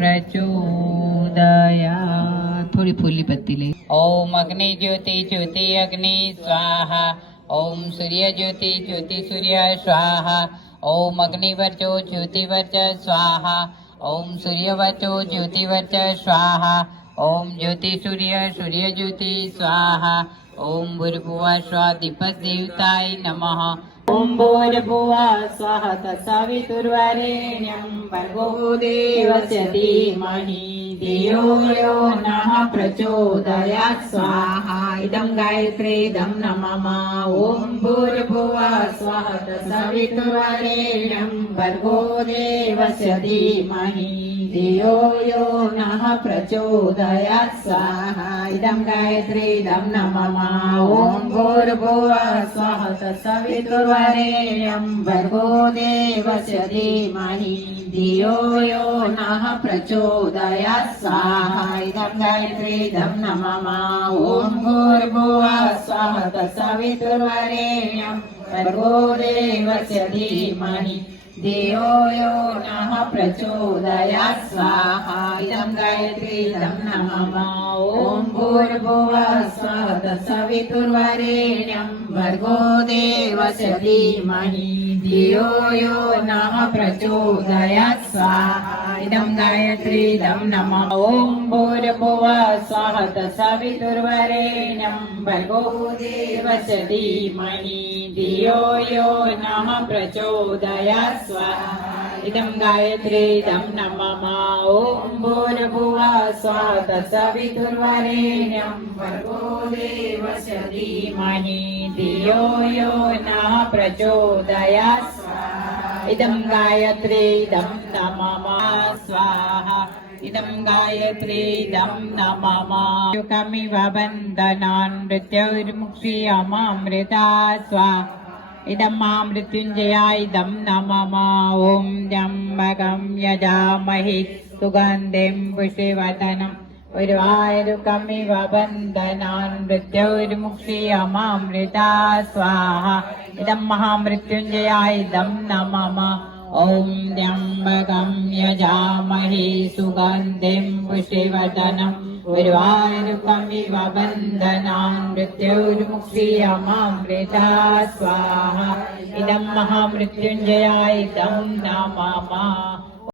प्रचोदयात्। थोड़ी फूली पत्ती ले। ओम अग्नि ज्योति ज्योति अग्नि स्वाहा। ओम सूर्य ज्योति ज्योति सूर्य स्वाहा। ओम अग्निवर्चो ज्योतिवर्च स्वाहा। ओम सूर्यवर्चो ज्योतिवर्च स्वाहा। ओम ज्योति सूर्य सूर्य ज्योति स्वाहा। ओम भूर्भुवः स्वः दीपदेवताय नमः। ओम भूर्भुवः स्वः तत्सवितुर्वरेण्यं भर्गो देवस्य धीमहि धियो यो नः प्रचोदयात्। स्वाहा इदं गायत्री इदं नमः। ओम भूर्भुवः स्वः तत्सवितुर्वरेण्यं भर्गो देवस्य धीमहि धियो यो नः प्रचोदयात्। स्वाहा इदं गायत्री इदं नमः। ओम भूर्भुवः स्वः तत्सवितुर्वरेण्यं भर्गो देवस्य धीमहि धियो यो नः प्रचोदयात्। स्वाहा इदं गायत्री इदं नमः। ओम भूर्भुवः स्वः तत्सवितुर्वरेण्यं भर्गो देवस्य धीमहि धियो यो नः प्रचोदयात्। स्वाहा इदं गायत्री इदं नमः। ओम भूर्भुवः स्वः तत्सवितुर्वरेण्यं भर्गो देवस्य धीमहि धियो यो नः प्रचोदयात्। स्वाहा इदं गायत्री इदं नमः। ओम भूर्भुवः स्वः तत्सवितुर्वरेण्यं भर्गो देवस्य धीमहि धियो यो नः प्रचोदयात्। स्वाहा इदं गायत्री इदं नमः। ओम भूर्भुवः स्वः तत्सवितुर्वरेण्यं भर्गो देवस्य धीमहि धियो यो नः प्रचोदयात्। स्वाहा इदं गायत्री इदं नमः। स्वाहा इदं गायत्री इदं नमः। युगमिव बन्धनान् मृत्युर्मुक्षीयमामृतात्। स्वाहा इदं मा मृत्युञ्जयाय इदं नमः। ओम त्र्यम्बकं यजामहे सुगन्धिं पुष्टिवर्धनम् उर्वारुकमिव बन्धनान् मृत्युर्मुक्षीयमामृतात्। स्वाहा इदं महामृत्युञ्जयाय इदं नमः। ओम त्र्यम्बकं यजामहे सुगन्धिं पुष्टिवर्धनम् उर्वारुकमिव बन्धनान् मृत्युर्मुक्षीयमामृतात्। स्वाहा इदं महामृत्युञ्जयाय इदं नमः।